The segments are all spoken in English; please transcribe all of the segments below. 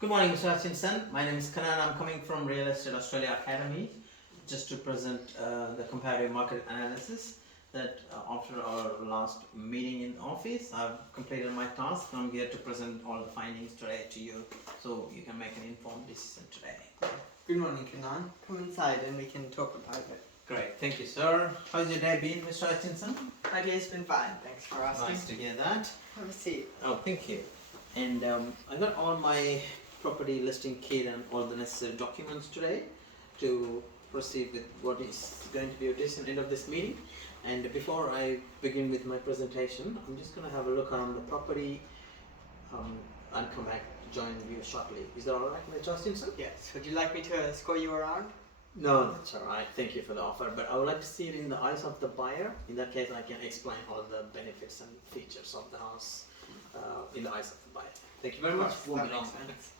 Good morning, Mr. Hutchinson. My name is Kanan. I'm coming from Real Estate Australia Academy just to present the comparative market analysis that after our last meeting in office, I've completed my task. I'm here to present all the findings today to you so you can make an informed decision today. Good morning, Kanan. Come inside and we can talk about it. Great. Thank you, sir. How's your day been, Mr. Hutchinson? My day's been fine. Thanks for asking. Nice to hear that. Have a seat. Oh, thank you. And I got all my property listing kit and all the necessary documents today to proceed with what is going to be a decent end of this meeting. And before I begin with my presentation, I'm just going to have a look around the property and come back to join you shortly. Is that all right, Mr. Hutchinson? Yes. Would you like me to escort you around? No, that's all right. Thank you for the offer. But I would like to see it in the eyes of the buyer. In that case, I can explain all the benefits and features of the house in the eyes of the buyer. Thank you very much. That makes sense.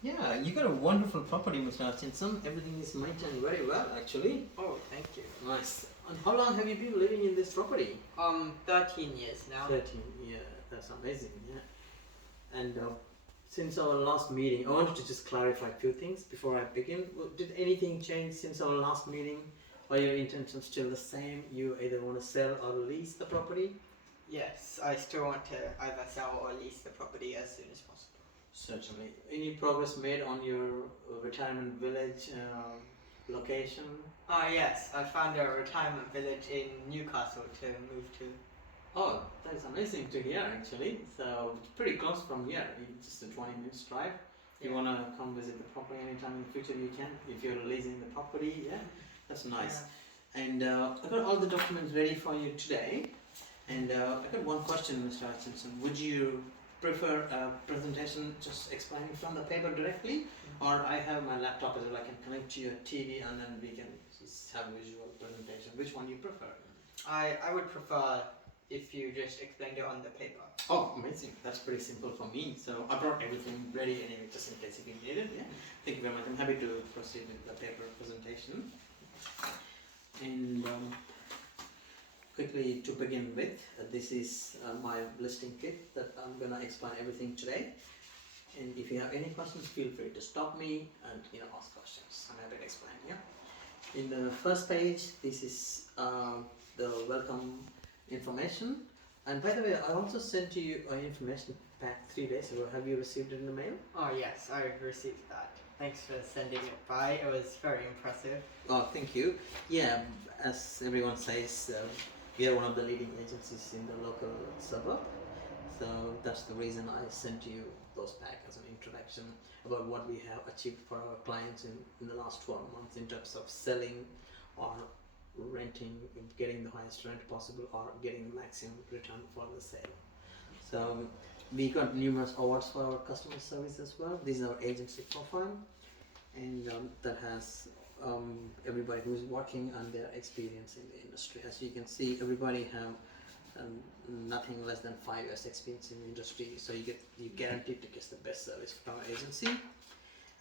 Yeah, you got a wonderful property, Mr. Hutchinson. Everything is maintained very well, actually. Oh, thank you. Nice. And how long have you been living in this property? 13 years now. 13. Yeah, that's amazing. Yeah. And since our last meeting, I wanted to just clarify a few things before I begin. Did anything change since our last meeting? Are your intentions still the same? You either want to sell or lease the property? Yes, I still want to either sell or lease the property as soon as possible. Certainly. Any progress made on your retirement village location? Yes, I found a retirement village in Newcastle to move to. Oh, that's amazing to hear actually. So it's pretty close from here. It's just a 20 minutes drive. If you want to come visit the property anytime in the future, you can. If you're leasing the property, yeah, that's nice. Yeah. And I got all the documents ready for you today. And I got one question, Mr. Hutchinson. Would you prefer a presentation just explaining from the paper directly, or I have my laptop as well, I can connect to your TV and then we can just have a visual presentation? Which one do you prefer? I would prefer if you just explained it on the paper. Oh, amazing. That's pretty simple for me. So I brought everything ready anyway, just in case if you need it. Yeah. Thank you very much. I'm happy to proceed with the paper presentation. And quickly to begin with, this is my listing kit that I'm gonna explain everything today. And if you have any questions, feel free to stop me and ask questions. I'm happy to explain. Yeah. In the first page, this is the welcome information. And by the way, I also sent you an information pack 3 days ago. Have you received it in the mail? Oh yes, I received that. Thanks for sending it by. It was very impressive. Oh, thank you. Yeah, as everyone says, we are one of the leading agencies in the local suburb. So that's the reason I sent you those back as an introduction about what we have achieved for our clients in the last 12 months in terms of selling or renting, getting the highest rent possible or getting the maximum return for the sale. So we got numerous awards for our customer service as well. This is our agency profile, and that has everybody who is working and their experience in the industry. As you can see, everybody have nothing less than 5 years experience in the industry, so you guaranteed to get the best service from our agency.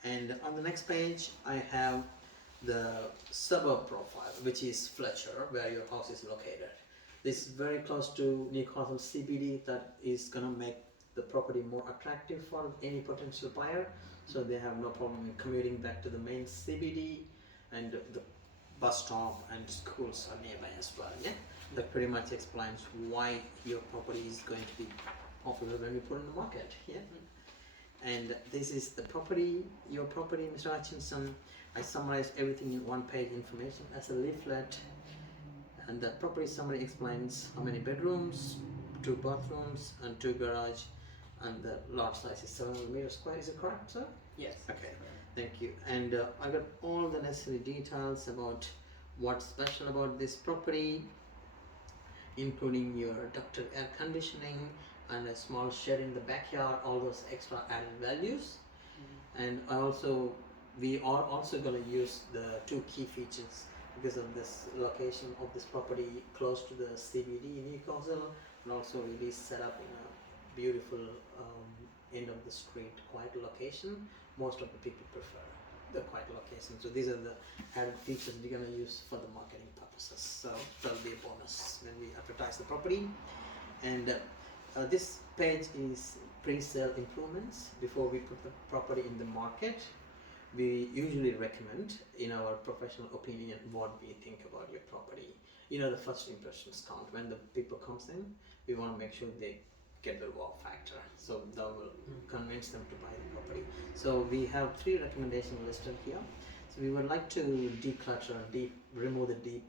And on the next page I have the suburb profile, which is Fletcher, where your house is located. This is very close to Newcastle CBD. That is gonna make the property more attractive for any potential buyer, so they have no problem in commuting back to the main CBD, and the bus stop and schools are nearby as well. Yeah, that pretty much explains why your property is going to be popular when we put in the market. Yeah. And this is the property, your property, Mr. Hutchinson. I summarized everything in one page information as a leaflet, and the property summary explains how many bedrooms, 2 bathrooms and 2 garage, and the lot size is 700 meters square. Is it correct, sir? Yes. Okay, thank you. And I got all the necessary details about what's special about this property, including your ducted air conditioning and a small shed in the backyard, all those extra added values. And we are also going to use the 2 key features because of this location of this property close to the CBD in Newcastle, and also it is set up in a beautiful end of the street, quiet location. Most of the people prefer the quiet location, so these are the added features we're going to use for the marketing purposes. So that'll be a bonus when we advertise the property. And this page is pre-sale improvements before we put the property in the market. We usually recommend, in our professional opinion, what we think about your property. You know, the first impressions count. When the people comes in, we want to make sure they get the wow factor, so that will convince them to buy the property. So we have 3 recommendations listed here. So we would like to declutter, remove the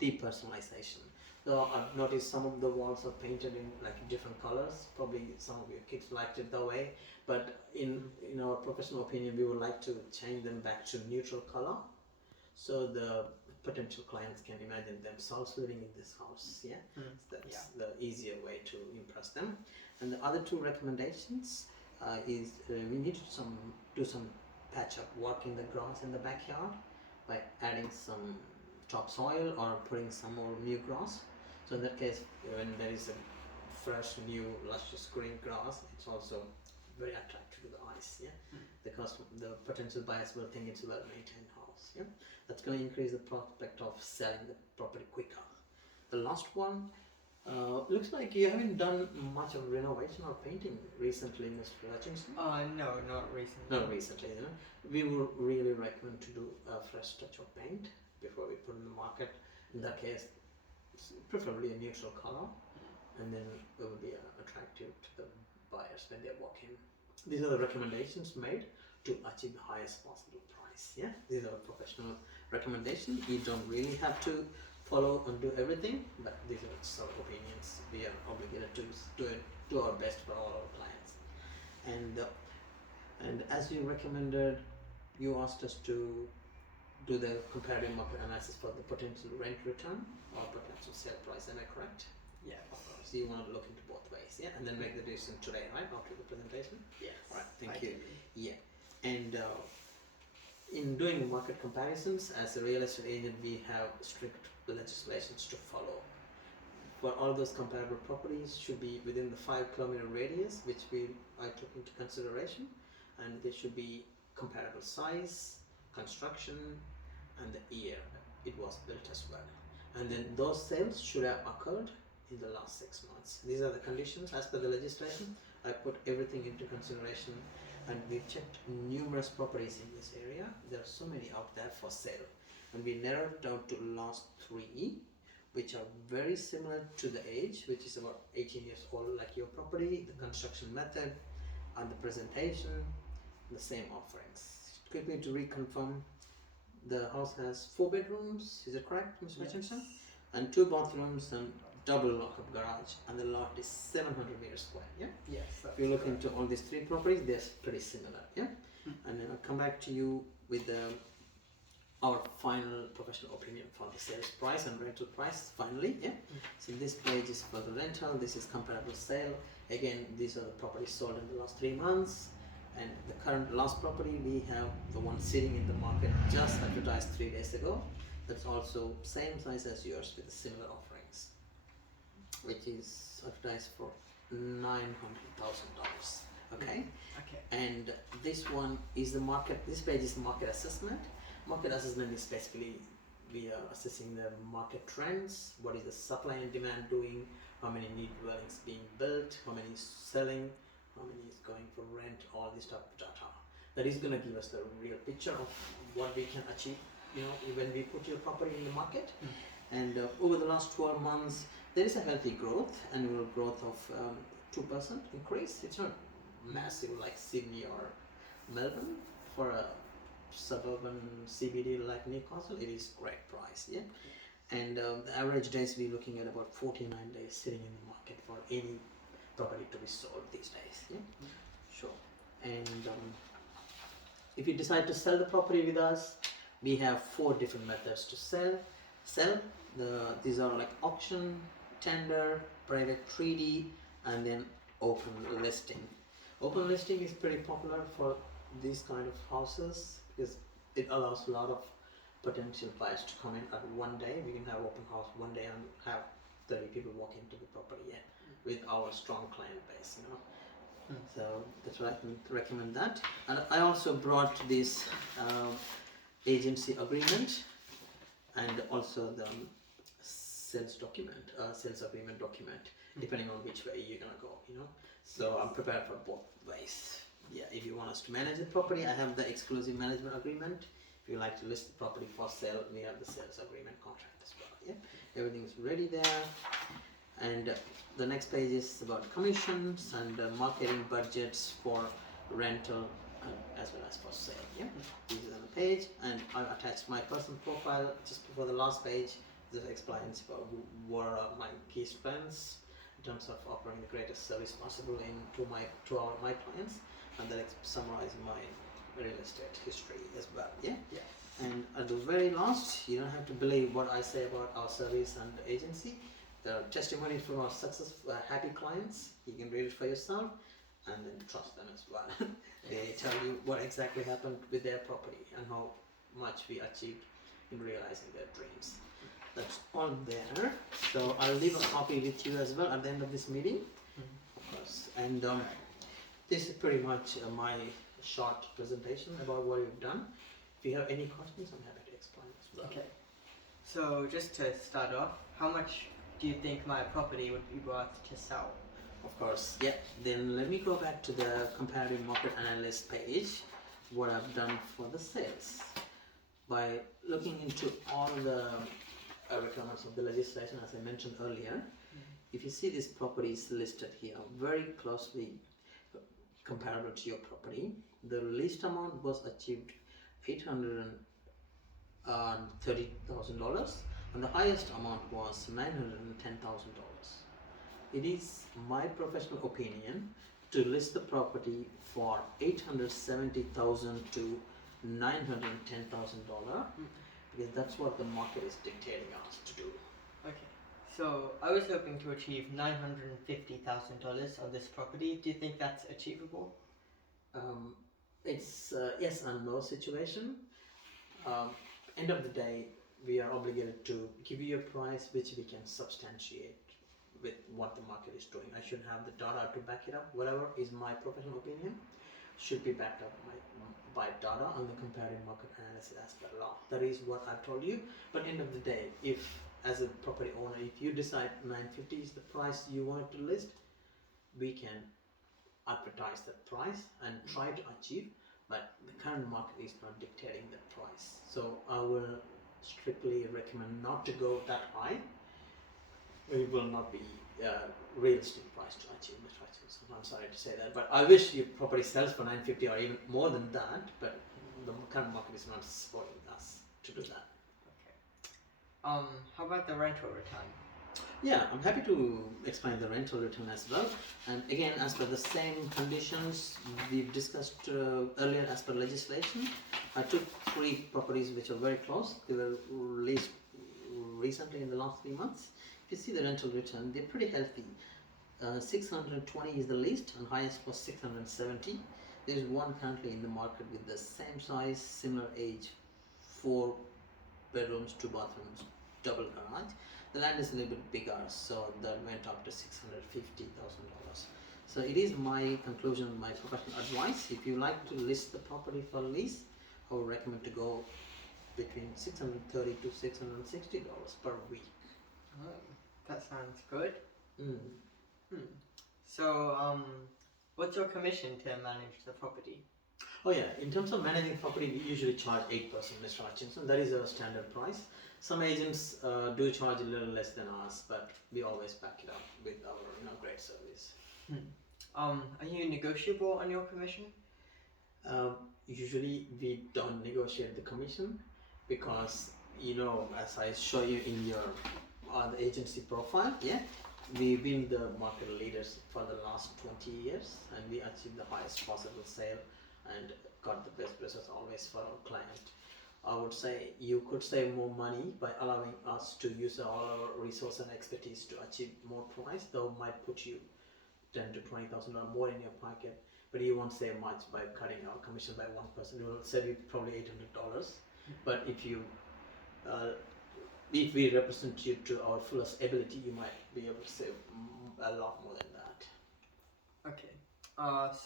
depersonalization. So I've noticed some of the walls are painted in like different colors. Probably some of your kids liked it that way, but in our professional opinion, we would like to change them back to neutral color, so the potential clients can imagine themselves living in this house. Yeah, that's the easier way to impress them. And the other 2 recommendations is we need to do some patch up work in the grass in the backyard by adding some topsoil or putting some more new grass. So in that case, when there is a fresh, new, luscious green grass, it's also very attractive to the eyes. Yeah, because the potential buyers will think it's a well-maintained house. Yeah, that's going to increase the prospect of selling the property quicker. The last one, looks like you haven't done much of renovation or painting recently, Mr. Hutchinson. No, not recently. Not recently, you know. We would really recommend to do a fresh touch of paint before we put in the market. In that case, preferably a neutral color, and then it will be attractive to the buyers when they walk in. These are the recommendations made to achieve the highest possible price. Yeah, these are professional recommendations. You don't really have to follow and do everything, but these are some opinions. We are obligated to do our best for all our clients. And as you recommended, you asked us to do the comparative market analysis for the potential rent return or potential sale price. Am I correct? Yes. So you want to look into both ways, yeah, and then make the decision today, right, after the presentation. Yes. All right. Thank you. Yeah, and in doing market comparisons, as a real estate agent, we have strict legislations to follow. For all those comparable properties, should be within the 5-kilometer radius, which I took into consideration, and they should be comparable size, construction, and the year it was built as well. And then those sales should have occurred in the last 6 months. These are the conditions as per the legislation. I put everything into consideration, and we checked numerous properties in this area. There are so many out there for sale, and we narrowed it down to last 3, which are very similar to the age, which is about 18 years old, like your property, the construction method, and the presentation, the same offerings. Quickly to reconfirm, the house has 4 bedrooms, is it correct, Mr. Hutchinson? And 2 bathrooms and double lock-up garage, and the lot is 700 meters square. Yeah. Yes. If you look into all these 3 properties, they're pretty similar. Yeah. And then I'll come back to you with our final professional opinion for the sales price and rental price finally. Yeah. So this page is for the rental, this is comparable sale. Again, these are the properties sold in the last 3 months, and the current last property, we have the one sitting in the market just advertised 3 days ago. That's also same size as yours with similar offerings, which is advertised for $900,000. Okay. Okay. And this one is the market. This page is market assessment. Market assessment is basically we are assessing the market trends. What is the supply and demand doing? How many new dwellings being built? How many is selling? How many is going for rent? All this type of data. That is going to give us the real picture of what we can achieve. You know, when we put your property in the market. And over the last 12 months, there is a healthy growth, annual growth of 2% increase. It's not massive like Sydney or Melbourne. For a suburban CBD like Newcastle, it is great price. Yeah. And the average days we're looking at about 49 days sitting in the market for any property to be sold these days. Yeah. Sure. And if you decide to sell the property with us, we have 4 different methods to sell. These are like auction, tender, private treaty, and then open listing. Open listing is pretty popular for these kind of houses because it allows a lot of potential buyers to come in at one day. We can have open house one day and have 30 people walk into the property. Yeah, with our strong client base, you know. So that's why I can recommend that. And I also brought this agency agreement and also the sales agreement document. depending on which way you're gonna go, you know. So I'm prepared for both ways. Yeah, if you want us to manage the property, I have the exclusive management agreement. If you like to list the property for sale, we have the sales agreement contract as well. Yeah, everything's ready there. And the next page is about commissions and marketing budgets for rental as well as for sale. Yeah, this is on the page, and I attached my personal profile just before the last page. This explains what are my key strengths in terms of offering the greatest service possible to my clients, and then summarizing my real estate history as well. Yeah. Yes. And at the very last, you don't have to believe what I say about our service and agency. There are testimonies from our successful, happy clients. You can read it for yourself and then trust them as well. They tell you what exactly happened with their property and how much we achieved in realizing their dreams. That's all there. So I'll leave a copy with you as well at the end of this meeting, of course. And this is pretty much my short presentation about what you've done. If you have any questions, I'm happy to explain as well. Okay. So just to start off, how much do you think my property would be worth to sell? Of course, yeah. Then let me go back to the comparative market analyst page, what I've done for the sales. By looking into all the requirements of the legislation, as I mentioned earlier, if you see this property is listed here, very closely comparable to your property, the least amount was achieved $830,000 and the highest amount was $910,000. It is my professional opinion to list the property for $870,000 to $910,000 because that's what the market is dictating us to do. Okay. So I was hoping to achieve $950,000 on this property. Do you think that's achievable? It's yes and no situation. End of the day, we are obligated to give you a price which we can substantiate with what the market is doing. I should have the data to back it up. Whatever is my professional opinion should be backed up by data on the comparative market analysis as per law. That is what I've told you. But end of the day, if as a property owner, if you decide 950 is the price you want to list, we can advertise that price and try to achieve, but the current market is not dictating that price. So I will strictly recommend not to go that high. It will not be realistic price to achieve the price. So I'm sorry to say that, but I wish your property sells for 950 or even more than that, but the current market is not supporting us to do that. Okay. How about the rental return? Yeah, I'm happy to explain the rental return as well. And again, as per the same conditions we've discussed earlier as per legislation, I took 3 properties which are very close. They were released recently in the last 3 months. If you see the rental return, they're pretty healthy. 620 is the least and highest was 670. There is one currently in the market with the same size, similar age, 4 bedrooms, 2 bathrooms, double garage. The land is a little bit bigger, so that went up to $650,000. So it is my conclusion, my professional advice. If you like to list the property for lease, I would recommend to go between $630 to $660 per week. Oh, that sounds good. Mm. So, what's your commission to manage the property? Oh yeah, in terms of managing property, we usually charge 8%, Mr. Hutchinson. That is our standard price. Some agents do charge a little less than us, but we always back it up with our great service. Are you negotiable on your commission? Usually we don't negotiate the commission because as I show you in your the agency profile, yeah, we've been the market leaders for the last 20 years and we achieved the highest possible sale and got the best results always for our client. I would say you could save more money by allowing us to use all our resource and expertise to achieve more price, though might put you $10,000 to $20,000 more in your pocket, but you won't save much by cutting our commission by 1%. It will save you probably $800. But if we represent you to our fullest ability, you might be able to save a lot more than that. Okay.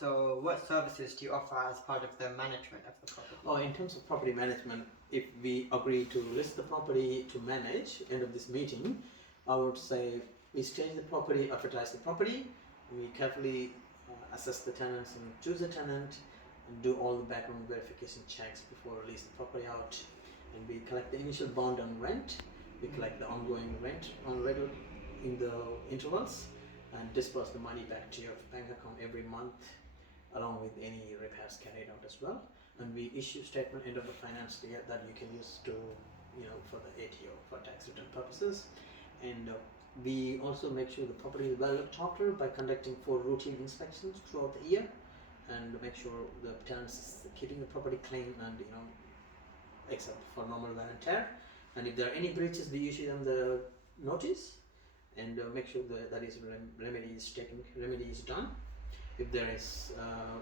So what services do you offer as part of the management of the property? Oh, in terms of property management, if we agree to list the property to manage end of this meeting, I would say we stage the property, advertise the property, we carefully assess the tenants and choose a tenant, and do all the background verification checks before release the property out. And we collect the initial bond on rent, we collect the ongoing rent on regular in the intervals, and disperse the money back to your bank account every month, along with any repairs carried out as well. And we issue statement end of the finance year that you can use to, for the ATO, for tax return purposes. And we also make sure the property is well looked after by conducting 4 routine inspections throughout the year, and make sure the tenants is keeping the property clean and except for normal wear and tear. And if there are any breaches, we issue them the notice, and make sure that remedy is done. If there is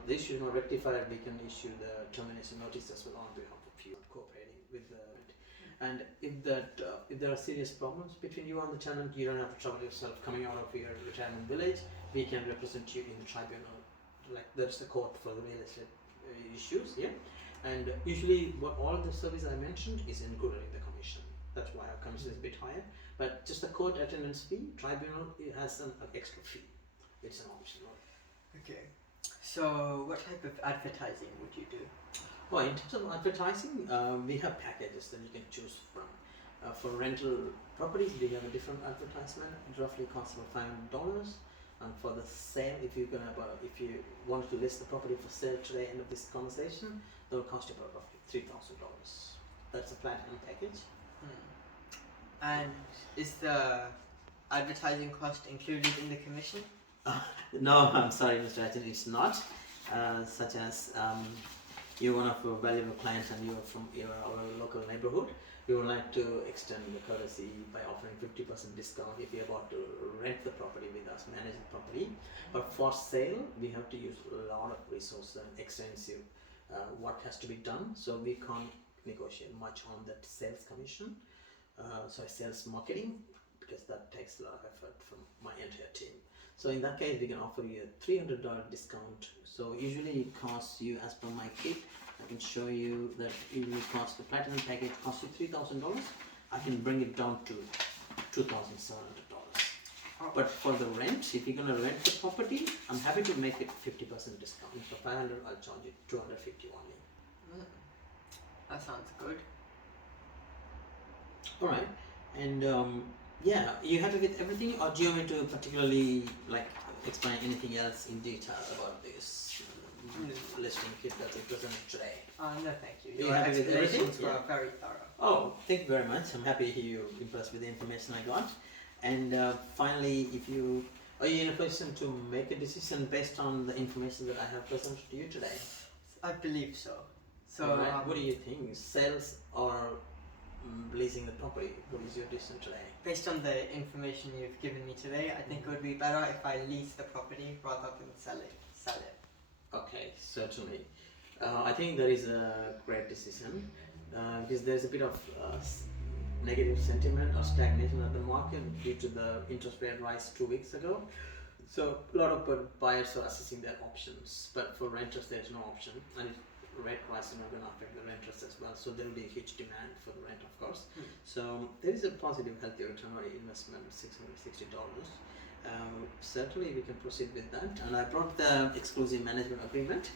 the issue is not rectified, we can issue the termination notice as well on behalf of you cooperating with the. And if there are serious problems between you and the tenant, you don't have to trouble yourself coming out of your retirement village. We can represent you in the tribunal, like that's the court for the real estate issues, yeah. And usually, all the service I mentioned is included in the commission. That's why our commission is a bit higher. But just the court attendance fee, tribunal, it has an extra fee. It's an optional. Okay. So, what type of advertising would you do? Well, in terms of advertising, we have packages that you can choose from. For rental properties, we have a different advertisement. It roughly costs about $500. And for the sale, if you want to list the property for sale today, end of this conversation, that will cost you about roughly $3,000. That's a platinum package. And is the advertising cost included in the commission? No, I'm sorry, Mr. Achin, it's not. Such as you're one of our valuable clients and you're our local neighborhood. We would like to extend the courtesy by offering 50% discount if you're about to rent the property with us, manage the property. But for sale, we have to use a lot of resources and extensive work has to be done. So we can't negotiate much on that sales commission. Sales marketing, because that takes a lot of effort from my entire team. So in that case, we can offer you a $300 discount. So usually it costs you, as per my kit, I can show you that usually costs, the platinum package costs you $3,000. I can bring it down to $2,700. But for the rent, if you're gonna rent the property, I'm happy to make it 50% discount. For $500, I'll charge you $250 only. That sounds good. All right, and you happy with everything, or do you want me to particularly explain anything else in detail about this listing kit that we presented today? No, thank you. Your explanations were very thorough. Oh, thank you very much. I'm happy you're impressed with the information I got. And finally, are you in a position to make a decision based on the information that I have presented to you today? I believe so. So, right. What do you think? Sales or leasing the property? What is your decision today? Based on the information you've given me today, I think it would be better if I lease the property rather than sell it. Okay, certainly. I think that is a great decision because there's a bit of negative sentiment or stagnation at the market due to the interest rate rise 2 weeks ago. So a lot of buyers are assessing their options, but for renters there's no option, and rate rise is not going to affect the renters as well. So there will be a huge demand for the rent, of course. So there is a positive, healthy return on investment, $660. Certainly we can proceed with that. And I brought the exclusive management agreement,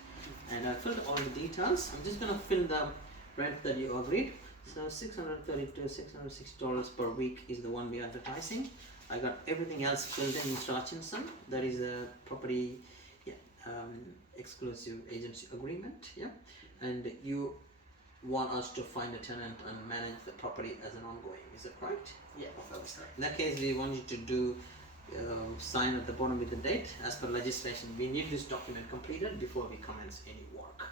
and I filled all the details. I'm just going to fill the rent that you agreed. So $632, $660 per week is the one we are advertising. I got everything else filled in, Mr. Hutchinson. That is a property exclusive agency agreement, and you want us to find a tenant and manage the property as an ongoing, is that correct? Yeah, that's correct. In that case, we want you to do sign at the bottom with the date. As per legislation, we need this document completed before we commence any work.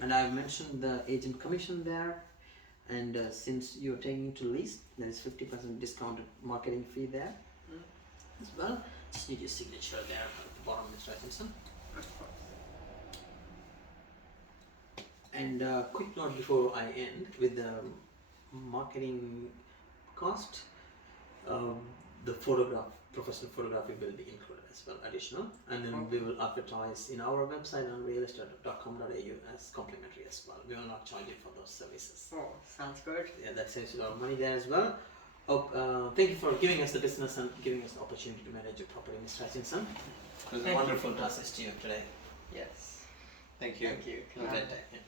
And I mentioned the agent commission there, and since you're taking to lease, there is 50% discounted marketing fee there as well. Just need your signature there at the bottom, Mr. Hutchinson. And quick note before I end with the marketing cost, the professional photography will be included as well, additional, and then we will advertise in our website on realestate.com.au as complimentary as well. We will not charge you for those services. Oh, sounds good. Yeah, that saves you a lot of money there as well. Thank you for giving us the business and giving us the opportunity to manage your property, Mr. Hutchinson. It was Thank you. wonderful to assist you today. Yes. Thank you. Thank you. Have a great day.